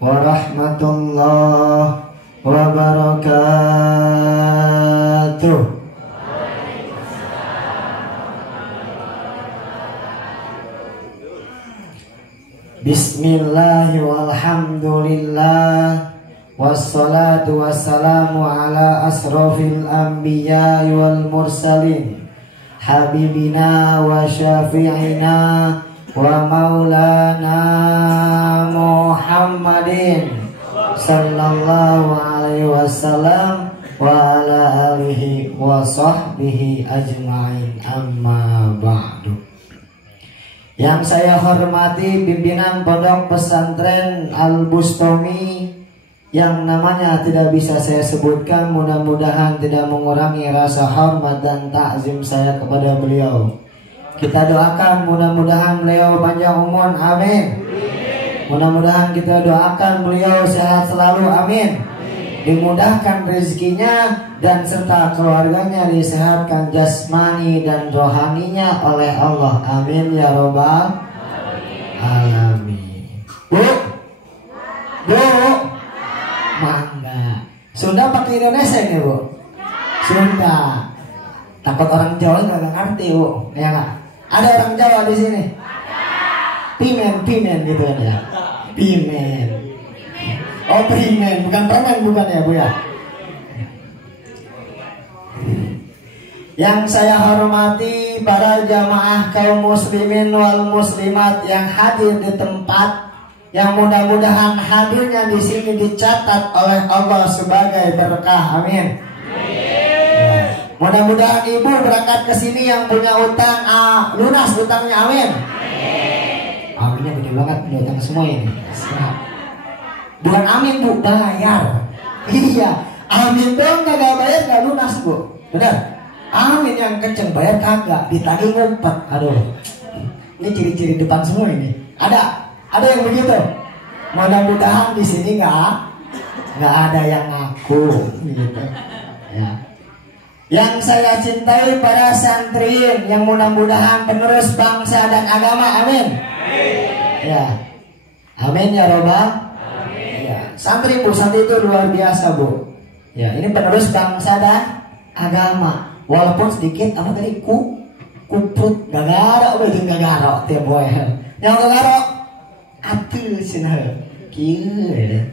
warahmatullahi wabarakatuh. Bismillahirrahmanirrahim. Walhamdulillah wassalatu wassalamu ala asrofil anbiya wal mursalin habibina wa syafi'ina wa maulana Muhammadin sallallahu alaihi wasallam wa ala alihi wa sahbihi ajma'in, amma ba'du. Yang saya hormati pimpinan Pondok Pesantren Al-Bustami yang namanya tidak bisa saya sebutkan, mudah-mudahan tidak mengurangi rasa hormat dan takzim saya kepada beliau. Kita doakan mudah-mudahan beliau panjang umur, amin. Mudah-mudahan kita doakan beliau sehat selalu, amin. Dimudahkan rezekinya dan serta keluarganya disehatkan jasmani dan rohaninya oleh Allah, amin ya robbal alamin. Bu, mangga. Sunda pakai Indonesia ini bu? Sunda. Takut orang Jawa nggak ngerti bu, ya nggak? Ada orang Jawa di sini? Pimen gitu kan ya? Pimen. Oh pimen, bukan permen, bukan ya bu ya? Yang saya hormati para jamaah kaum muslimin wal muslimat yang hadir di tempat, yang mudah-mudahan hadirnya di sini dicatat oleh Allah sebagai berkah, amin. Mudah-mudahan ibu berangkat ke sini yang punya utang lunas utangnya, amin. Aminnya gede banget, punya utang semua ini. Bukan amin bu, bayar. Iya, amin dong kagak bayar gak lunas bu, benar. Amin yang kenceng, bayar kagak, ditagih ngumpet. Aduh, ini ciri-ciri depan semua ini. Ada yang begitu. Mudah-mudahan di sini nggak ada yang ngaku gitu. Ya. Yang saya cintai para santri yang mudah-mudahan penerus bangsa dan agama, amin. Ya, amin ya robbal. Ya. Santri bu, santri itu luar biasa bu. Ya, ini penerus bangsa dan agama. Walaupun sedikit apa tadi kuprut gagaro, bejeng gagaro tiap boy. Yang gagaro atul cenah kieu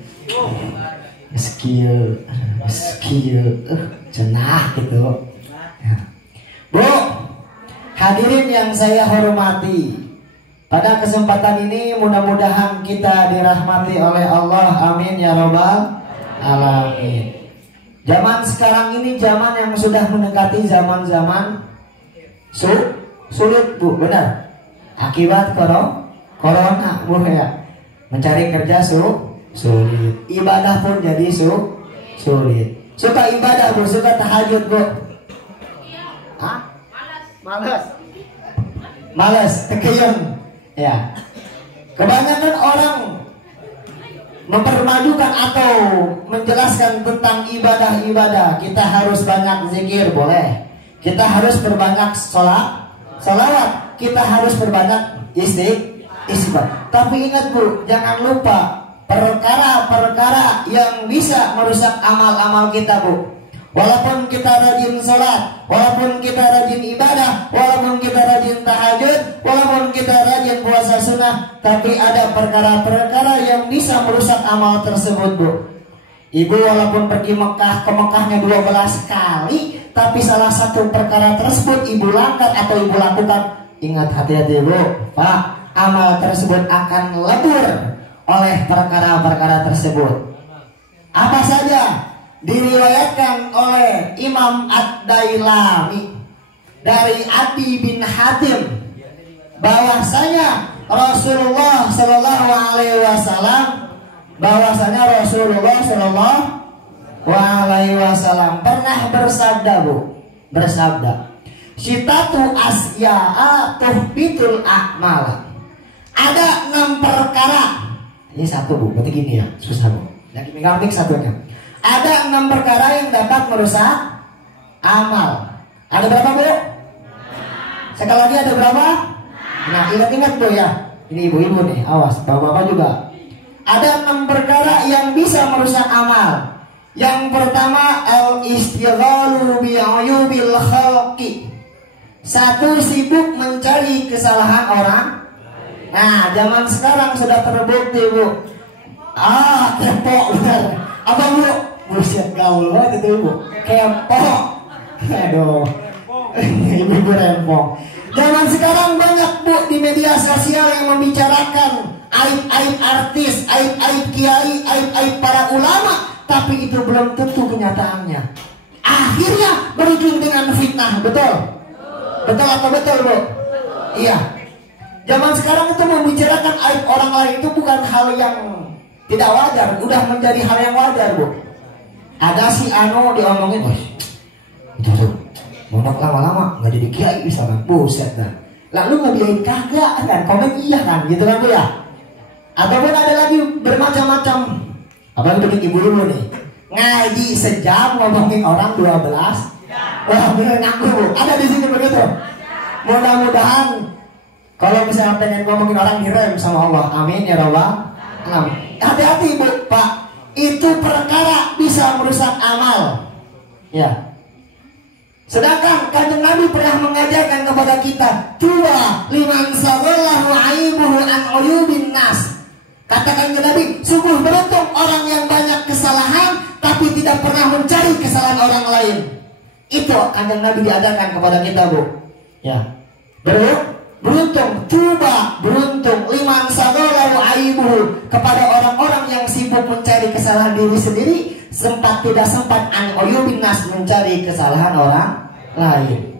skill cenah gitu ya. Bu, hadirin yang saya hormati, pada kesempatan ini mudah-mudahan kita dirahmati oleh Allah, amin ya robbal alamin. Zaman sekarang ini zaman yang sudah mendekati zaman-zaman sulit bu, benar. Akibat corona bu ya. Mencari kerja sulit, ibadah pun jadi sulit. Suka ibadah bu, suka tahajud bu? Hah? Malas, tekeyem. Ya. Kebanyakan orang mempermajukan atau menjelaskan tentang ibadah-ibadah. Kita harus banyak zikir, boleh. Kita harus berbanyak salawat. Kita harus berbanyak istighfar. Tapi ingat bu, jangan lupa perkara-perkara yang bisa merusak amal-amal kita bu. Walaupun kita rajin sholat, walaupun kita rajin ibadah, walaupun kita rajin tahajud, walaupun kita rajin puasa sunnah, tapi ada perkara-perkara yang bisa merusak amal tersebut bu. Ibu walaupun pergi ke Mekahnya 12 kali, tapi salah satu perkara tersebut ibu langgar atau ibu lakukan, ingat hati-hati bu, pak, amal tersebut akan lebur oleh perkara-perkara tersebut. Apa saja? Diriwayatkan oleh Imam Ad-Dailami dari Adi bin Hatim bahwasanya Rasulullah Shallallahu Alaihi Wasallam pernah bersabda, "Sitatu asya'a tuhbitul a'mal." Ada 6 perkara. Ini satu bu, berarti gini ya, susah bu. Lagi megang satunya. Ada 6 perkara yang dapat merusak amal. Ada berapa bu? Sekali lagi ada berapa? Nah ingat-ingat bu ya. Ini ibu-ibu nih, awas, bapak-bapak juga. Ada 6 perkara yang bisa merusak amal. Yang pertama, al-istighalu bi'uyubil khalqi. 1, sibuk mencari kesalahan orang. Nah, zaman sekarang sudah terbukti, Bu. Kepo benar. Apa, Bu? Buset, gaul banget itu, Bu. Kepo. Aduh. Ibu-ibu rempong. Zaman sekarang banyak, Bu, di media sosial yang membicarakan aib-aib artis, aib-aib kiai, aib-aib para ulama, tapi itu belum tentu kenyataannya. Akhirnya berujung dengan fitnah, betul? Betul atau betul, Bu? Iya. Zaman sekarang itu membicarakan aib orang lain itu bukan hal yang tidak wajar, udah menjadi hal yang wajar, Bu. Ada si Ano diomongin, itu tuh, mondok lama-lama nggak jadi kiai bisa kan, buset kan. Lalu ngebiayain kagak kan, komen iya kan, gitu kan, Bu ya. Ataupun ada lagi bermacam-macam. Apalagi bikin ibu-ibu nih, ngaji sejam ngomongin orang 12. Wah, bener ngaku, Bu. Ada di sini begitu. Mudah-mudahan kalau misalnya pengen ngomongin orang direm sama Allah. Amin ya Rabbal alamin. Hati-hati, Bu, Pak. Itu perkara bisa merusak amal. Ya. Sedangkan Kanjeng Nabi pernah mengajarkan kepada kita, "Tuwa liman saghallahu aibuhu an uyubin nas." Katakan ke Nabi, sungguh beruntung orang yang banyak kesalahan tapi tidak pernah mencari kesalahan orang lain. Itu Kanjeng Nabi diajarkan kepada kita, Bu. Ya. Beruntung, coba beruntung liman saghallahu aibuhu, kepada orang-orang yang sibuk mencari kesalahan diri sendiri, tidak sempat an uyubin nas, mencari kesalahan orang lain.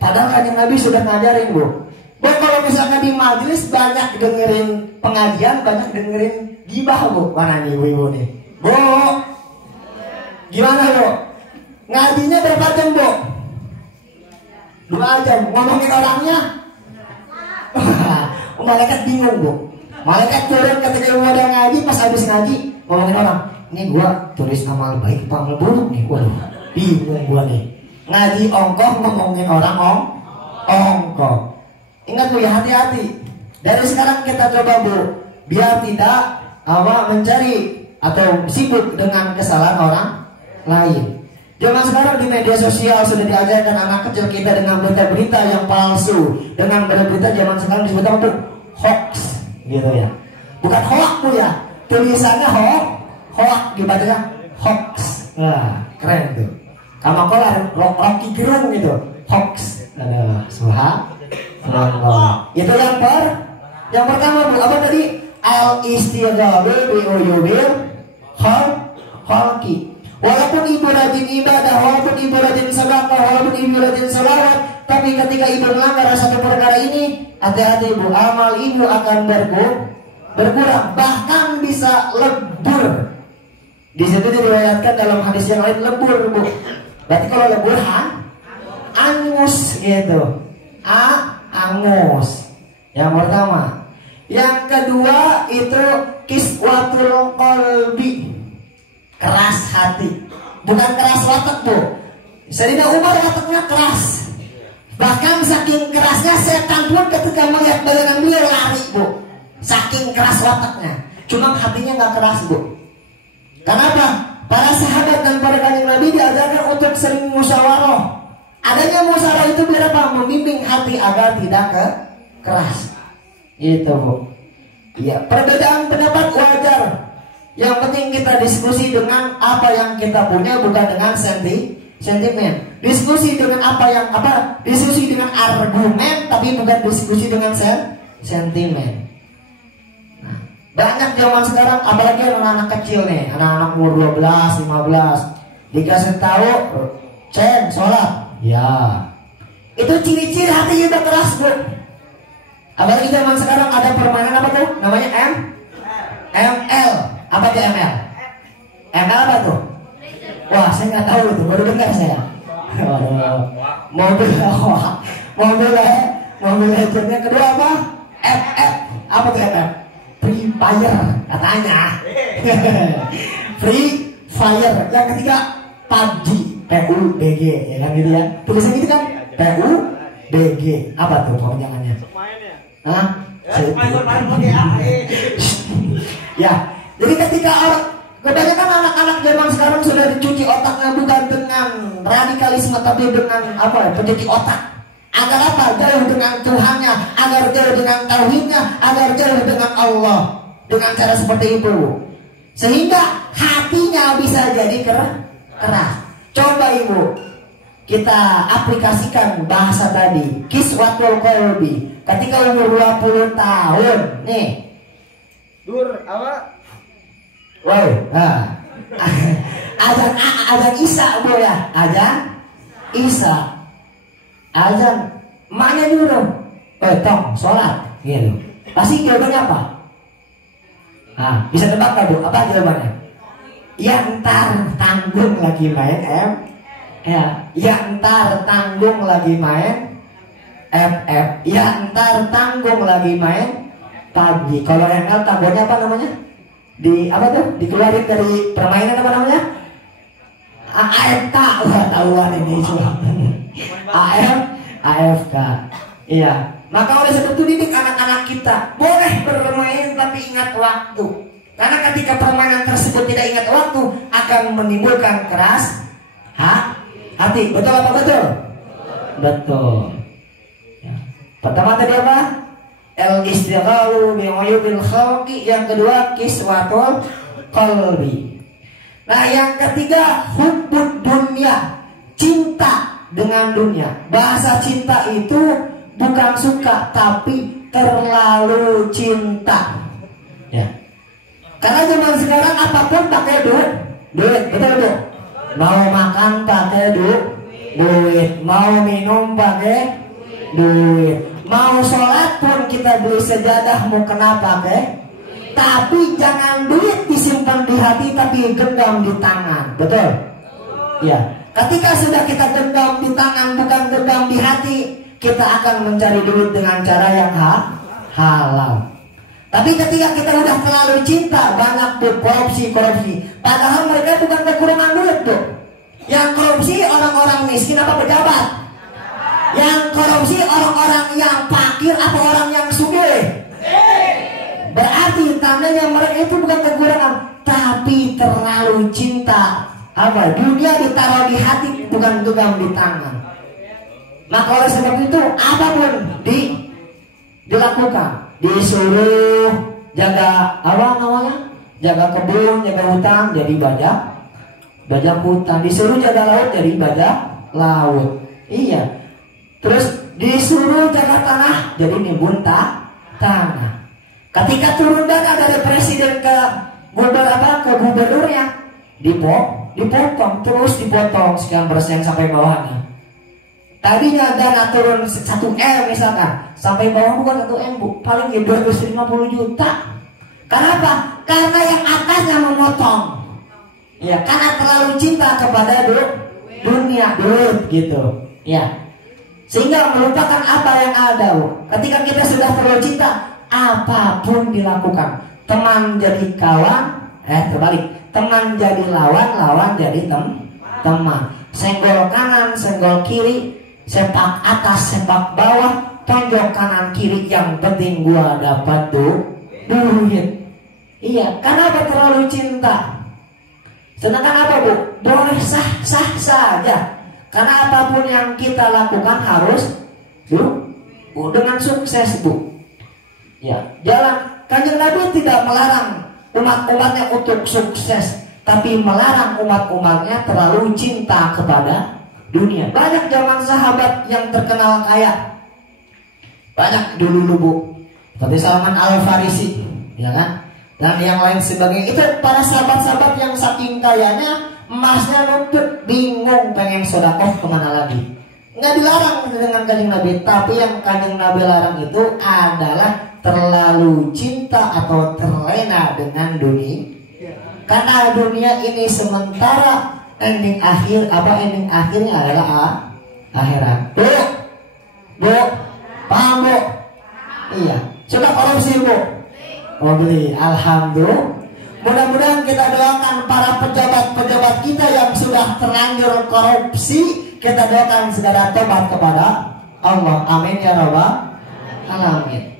Padahal Kanjeng Nabi sudah ngajarin, Bu. Kalau misalkan di majelis banyak dengerin pengajian, banyak dengerin gibah, Bu. Mana nih ibu-ibu nih, Bu? Gimana, Bu? Ngajinya berapa jam, Bu? 2 jam. Ngomongin orangnya malaikat bingung, Bu. Malaikat turun ketika ibu ada ngaji, pas habis ngaji ngomongin orang, ini gua tulis amal baik apa amal buruk nih. Waduh, bingung gua nih. Ngaji ongkoh ngomongin orang ongkoh. Ingat, Bu, ya, hati-hati. Dari sekarang kita coba, Bu, biar tidak mencari atau sibuk dengan kesalahan orang lain. Zaman sekarang di media sosial sudah diajarkan anak kecil kita dengan berita-berita yang palsu, dengan berita zaman sekarang disebut apa, Bu? Hoax, gitu ya. Bukan hoax, Bu, ya. Tulisannya hoax, dibacanya hoax. Wah, keren tuh. Kamakola Rocky Gerung gitu, hoax. Ada itu yang pertama, Bu, apa tadi? Al-istighalu bi'uyubil khalqi. Walaupun ibu rajin ibadah, walaupun ibu rajin sedekah, walaupun ibu rajin sholawat, tapi ketika ibu melanggar satu perkara ini, hati-hati, Bu, amal ibu akan berkurang, bahkan bisa lebur. Di situ diriwayatkan dalam hadis yang lain lebur, Bu. Berarti kalau lebur angus gitu. Angus. Yang pertama. Yang kedua itu kiswatul qalbi, keras hati. Bukan keras watak, Bu. Sayyidina Umar wataknya keras. Bahkan saking kerasnya setan pun ketika melihat bayangan beliau lari, Bu. Saking keras wataknya. Cuma hatinya nggak keras, Bu. Kenapa? Para sahabat dan para kanjeng Nabi diajarkan untuk sering musyawarah. Adanya musyawarah itu biar apa? Membimbing hati agar tidak keras. Itu, Bu. Ya, perbedaan pendapat wajar. Yang penting kita diskusi dengan apa yang kita punya, bukan dengan sentimen. Diskusi dengan diskusi dengan argumen, tapi bukan diskusi dengan sentimen. Nah, banyak zaman sekarang, apalagi anak-anak kecil nih, anak-anak umur 12, 15, dikasih tahu, ceng, sholat. Ya, itu ciri-ciri hatinya udah keras, Bu. Apalagi zaman sekarang ada permainan apa tuh? Namanya ML. Apa tuh ML? ML apa tuh? Wah, saya nggak tahu itu, baru dengar saya. Mobil Legendnya kedua apa? FF. Apa tuh FF? Free Fire katanya. Free Fire. Yang ketiga PUBG. PUBG, ya kan gitu ya. Tulisan gitu kan? PUBG. Apa tuh kepanjangannya? Hah? Ya, Jadi ketika kebanyakan anak-anak zaman sekarang sudah dicuci otaknya bukan dengan radikalisme tapi dengan pencuci otak. Agar apa? Jauh dengan Tuhannya, agar jauh dengan tauhidnya, agar jauh dengan Allah. Dengan cara seperti itu, sehingga hatinya bisa jadi keras. Coba ibu, kita aplikasikan bahasa tadi, kiswatul qalbi. Ketika umur 20 tahun, nih. Dur, apa? Wow, azan Isya bu ya, azan Isya, azan maknya dulu, tong sholat, gitu. Pasti jawabannya apa? Bisa tebak nggak bu? Apa jawabannya? Ya ntar tanggung lagi main ya ntar tanggung lagi main FF, ya ntar tanggung lagi main pagi. Kalau ML tanggungnya apa namanya? Dikeluarin dari permainan apa namanya? AFK. Wah tahuan ini cuma AFK. Iya. Maka oleh sebab itu didik anak-anak kita boleh bermain tapi ingat waktu. Karena ketika permainan tersebut tidak ingat waktu akan menimbulkan keras hati. Betul apa betul? Betul. Ya. Pertama tadi apa? Al-istighalu bi'uyubil khalqi. Yang kedua kiswatul qalbi. Nah yang ketiga hubbud dunya, cinta dengan dunia. Bahasa cinta itu bukan suka tapi terlalu cinta. Ya. Karena zaman sekarang apapun pakai duit, betul bu? Mau makan pakai duit, mau minum pakai duit, mau sholat pun kita beli sejadah mau kena pakai. Tapi jangan duit disimpan di hati tapi genggam di tangan, betul? Ya. Ketika sudah kita genggam di tangan bukan genggam di hati, kita akan mencari duit dengan cara yang halal. Tapi ketika kita udah terlalu cinta, banyak tuh korupsi. Padahal mereka bukan kekurangan duit tuh. Yang korupsi orang-orang miskin apa pejabat? Yang korupsi orang-orang yang fakir apa orang yang sugih? Berarti tandanya mereka itu bukan kekurangan, tapi terlalu cinta. Dunia ditaruh di hati bukan genggam di tangan. Maka oleh sebab itu apapun dilakukan, disuruh jaga jaga kebun, jaga hutan jadi bajak hutan, disuruh jaga laut jadi bajak laut. Iya. Terus disuruh jaga tanah jadi nimbun tanah. Ketika turun dana dari presiden ke gubernurnya dipotong sekian persen sampai bawahnya. Tadinya dana turun 1M misalkan, sampai bawah bukan 1M bu, paling 250 juta. Kenapa? Karena yang atasnya memotong. Ya, karena terlalu cinta kepada dunia, duit gitu. Ya, sehingga melupakan apa yang ada bu. Ketika kita sudah terlalu cinta, apapun dilakukan. Teman jadi kawan, terbalik. Teman jadi lawan, lawan jadi teman. Senggol kanan, senggol kiri, sepak atas, sepak bawah, tonjok kanan kiri, yang penting gua dapat duit. Iya, karena apa? Terlalu cinta. Sedangkan apa bu? Boleh sah saja. Karena apapun yang kita lakukan harus dengan sukses bu. Ya, jalan. Kanjeng Nabi tidak melarang umat-umatnya untuk sukses, tapi melarang umat-umatnya terlalu cinta kepada dunia. Banyak zaman sahabat yang terkenal kaya, banyak dulu bu, seperti Salman Al Farisi, ya kan, dan yang lain sebagainya. Itu para sahabat-sahabat yang saking kayanya emasnya numpuk, bingung pengen sodakoh kemana lagi. Nggak dilarang dengan kanjeng Nabi, tapi yang kanjeng Nabi larang itu adalah terlalu cinta atau terlena dengan dunia. Karena dunia ini sementara, ending akhirnya adalah akhirat. Bu, paham bu? Iya. Sudah korupsi bu? Oh beli. Alhamdulillah. Mudah-mudahan kita doakan para pejabat-pejabat kita yang sudah terlanjur korupsi, kita doakan segera tobat kepada Allah. Amin ya rabbal alamin.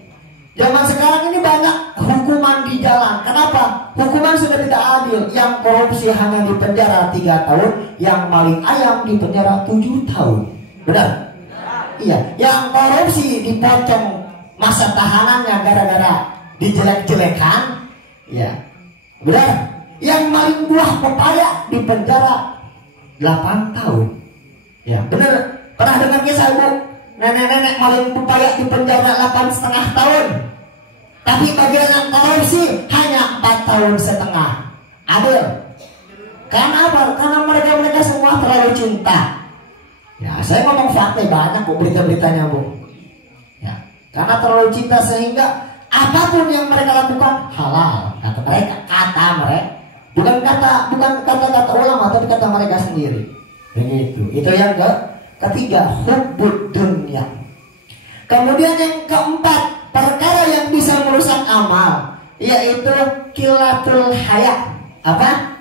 Zaman sekarang ini banyak hukuman di jalan. Kenapa? Hukuman sudah tidak adil. Yang korupsi hanya di penjara 3 tahun, yang maling ayam di penjara 7 tahun. Benar? Iya. Yang korupsi dipotong masa tahanannya gara-gara dijelek-jelekan. Ya. Benar? Yang maling buah pepaya di penjara 8 tahun. Ya, benar. Pernah dengar kisah Bu? Nenek-nenek maling pepaya di penjara 8,5 tahun. Tapi bagian yang korupsi hanya 4,5 tahun. Adil? Karena apa? Karena mereka semua terlalu cinta. Ya, saya ngomong fakta banyak Bu berita-beritanya Bu. Ya, karena terlalu cinta sehingga apapun yang mereka lakukan halal kata mereka. Bukan kata-kata ulama, tapi kata mereka sendiri. Begitu. Itu yang ketiga, hubbud dunya. Kemudian yang keempat, perkara yang bisa merusak amal, yaitu qillatul haya. Apa?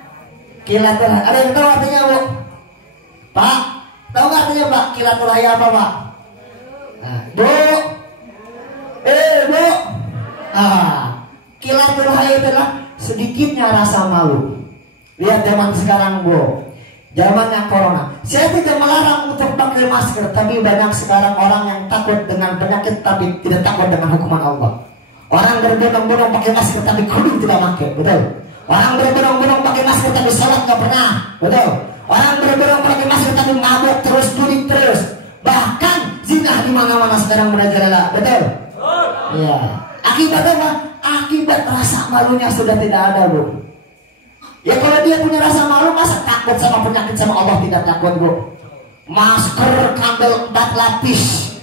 Qillatul haya. Ada yang tahu artinya Bu? Pak, tahu nggak artinya Pak? Qillatul haya apa Pak? Nah, Bu. Bu. Qillatul haya adalah sedikitnya rasa malu. Lihat zaman sekarang Bu, zamannya corona. Saya tidak melarang untuk pakai masker, tapi banyak sekarang orang yang takut dengan penyakit tapi tidak takut dengan hukuman Allah. Orang berbondong-bondong pakai masker tapi kudu tidak pakai, betul. Orang berbondong-bondong pakai masker tapi sholat nggak pernah, betul. Orang berbondong pakai masker tapi mabuk terus, judi terus. Bahkan zina di mana-mana sekarang merajalela, betul. Iya. Akibat apa? Akibat rasa malunya sudah tidak ada Bu. Ya kalau dia punya rasa malu, masa takut sama penyakit sama Allah? Tidak takut Bu. Masker kandel 4 lapis,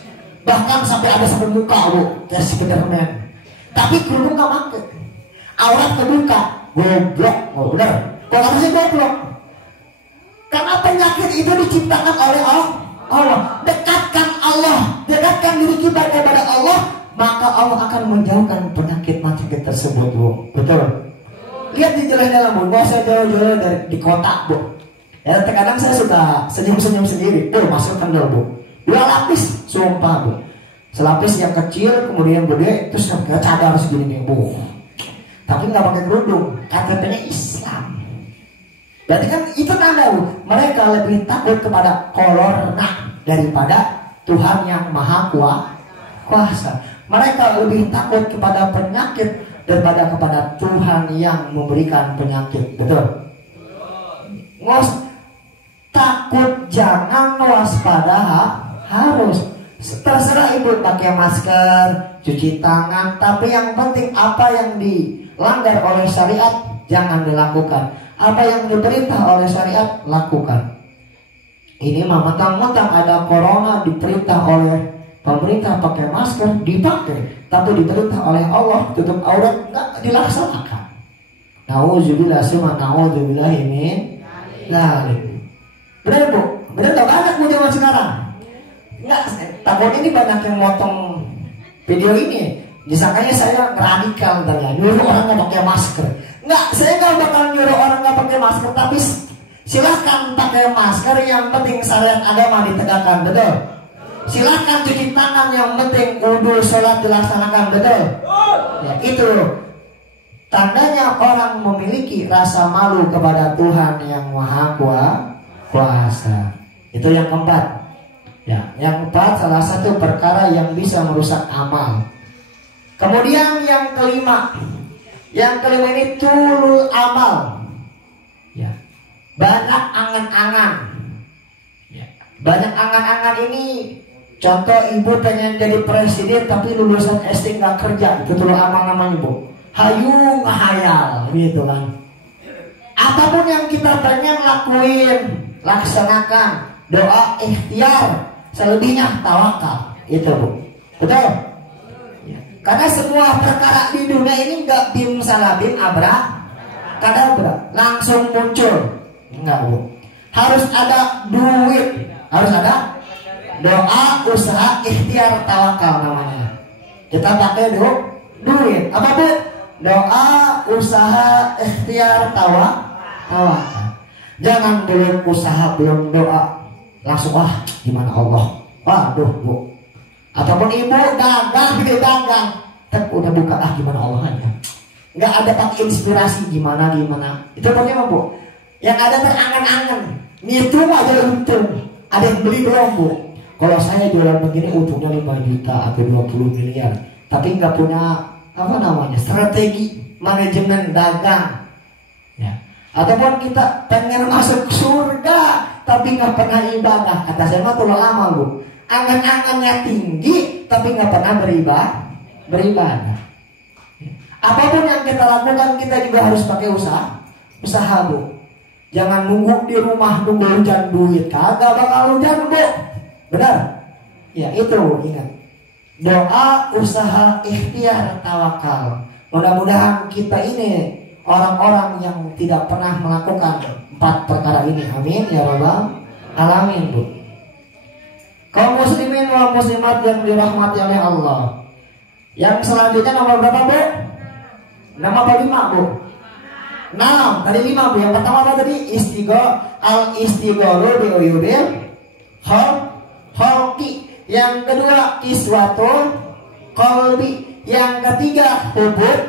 bahkan sampai ada sampai muka Bu, kayak Spiderman. Tapi kerudung gak pakai, aurat kebuka, goblok. Oh benar, kok kata sih goblok? Karena penyakit itu diciptakan oleh Allah. Dekatkan Allah, dekatkan diri kita kepada Allah, maka Allah akan menjauhkan penyakit tersebut Bu. Betul. Lihat di jalan-jalan Bu, nggak usah jauh-jauh dari di kota Bu. Ya terkadang saya suka senyum-senyum sendiri. Tuh masuk kendal Bu, 2 lapis, sumpah Bu. Selapis yang kecil, kemudian gede, terus cadar segini nih Bu. Tapi nggak pakai kerudung, KTP-nya Islam. Berarti kan itu tanda Bu, mereka lebih takut kepada corona daripada Tuhan yang Maha Kuasa. Mereka lebih takut kepada penyakit daripada kepada Tuhan yang memberikan penyakit. Betul? Takut jangan, waspada harus. Terserah Ibu pakai masker, cuci tangan, tapi yang penting apa yang dilanggar oleh syariat jangan dilakukan. Apa yang diperintah oleh syariat lakukan. Ini mah mentang-mentang ada corona diperintah oleh pemerintah pakai masker, dipakai, tapi diperintah oleh Allah tutup aurat, nggak dilaksanakan. Nauzubillah summa nauzubillah min dzalik. Benar Bu? Benar nggak banyak Bu zaman sekarang? Nggak, tahun ini banyak yang motong video ini. Disangkanya saya radikal katanya, nyuruh orang nggak pakai masker. Nggak, saya nggak bakal nyuruh orang nggak pakai masker, tapi silahkan pakai masker, yang penting syariat agama ditegakkan. Betul? Silahkan cuci tangan, yang penting wudu sholat dilaksanakan. Betul? Ya, itu tandanya orang memiliki rasa malu kepada Tuhan yang Maha Kuasa. Itu yang keempat. Ya, yang keempat salah satu perkara yang bisa merusak amal. Kemudian yang kelima. Yang kelima ini tulul amal. Ya. Banyak angan-angan. Ya. Banyak angan-angan ini. Contoh Ibu pengen jadi presiden tapi lulusan SD nggak kerja, itu tulul amal namanya Bu. Hayu ngahayal gitu kan. Apapun yang kita pengen lakuin, laksanakan. Doa ikhtiar, selebihnya tawakal. Itu Bu. Betul? Ya. Karena semua perkara di dunia ini nggak bim salabim abra kadabra langsung muncul. Enggak Bu. Harus ada duit, harus ada doa, usaha, ikhtiar, tawakal namanya. Kita pakai duit. Apa Bu? Doa, usaha, ikhtiar, tawakal. Jangan belum usaha, belum doa langsung gimana Allah. Waduh Bu. Ataupun Ibu dagang, udah buka gimana Allah aja. nggak ada pakai inspirasi gimana. Itu bagaimana Bu? Yang ada terangan-angan, ngitung aja untung. Ada yang beli belum Bu? Kalau saya jualan begini untungnya 5 juta atau 20 miliar, tapi nggak punya strategi manajemen dagang. Ya. Ataupun kita pengen masuk surga tapi nggak pernah ibadah. Kata saya mah tolong amal Bu. Angan-angannya tinggi tapi nggak pernah beribadah. Apapun yang kita lakukan kita juga harus pakai usaha Bu. Jangan nunggu di rumah nunggu hujan duit, kagak bakal hujan Bu. Benar? Ya itu Bu, ingat. Doa, usaha, ikhtiar, tawakal. Mudah-mudahan kita ini orang-orang yang tidak pernah melakukan 4 perkara ini. Amin ya rabbal alamin Bu. Kaum muslimin wal muslimat yang dirahmati oleh Allah. Yang selanjutnya nomor berapa Bu? 6 apa 5 Bu? 6, tadi 5 Bu. Yang pertama apa tadi? Al-istigharu bi uyubil khalqi. Yang kedua kiswatul qalbi. Yang ketiga hubub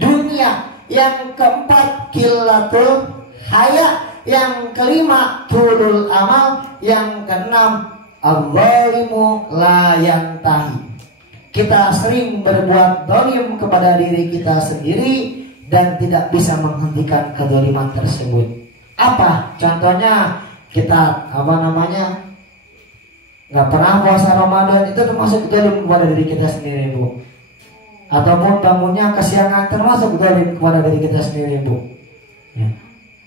dunia. Yang keempat kilatul haya. Yang kelima tulul amal. Yang keenam al-zalimu la yantahi. Kita sering berbuat zalim kepada diri kita sendiri dan tidak bisa menghentikan kezaliman tersebut. Apa? Contohnya kita nggak pernah puasa Ramadan, itu termasuk zalim kepada diri kita sendiri Bu. Ataupun bangunnya kesiangan, termasuk zalim kepada diri kita sendiri Bu. Ya.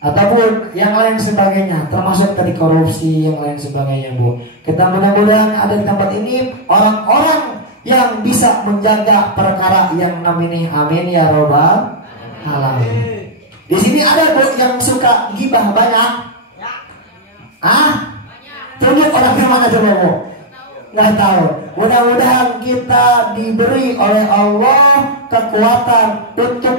Ataupun yang lain sebagainya, termasuk tadi korupsi, yang lain sebagainya Bu. Kita mudah-mudahan ada di tempat ini orang-orang yang bisa menjaga perkara yang 6 ini. Amin ya robbal alamin. Di sini ada Bu yang suka gibah banyak? Tunjuk orangnya mana coba Bu? Nggak tahu. Mudah-mudahan kita diberi oleh Allah kekuatan untuk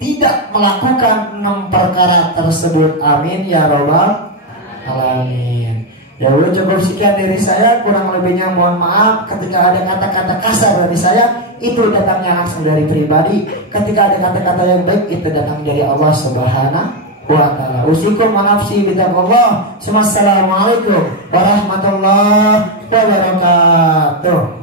tidak melakukan 6 perkara tersebut. Amin ya robbal alamin. Ya udah cukup sekian dari saya, kurang lebihnya mohon maaf. Ketika ada kata-kata kasar dari saya, itu datangnya langsung dari pribadi. Ketika ada kata-kata yang baik, itu datang dari Allah Subhanahu wa ta'ala. Usikum wa nafsi bitaqwallah. Assalamualaikum warahmatullahi wabarakatuh.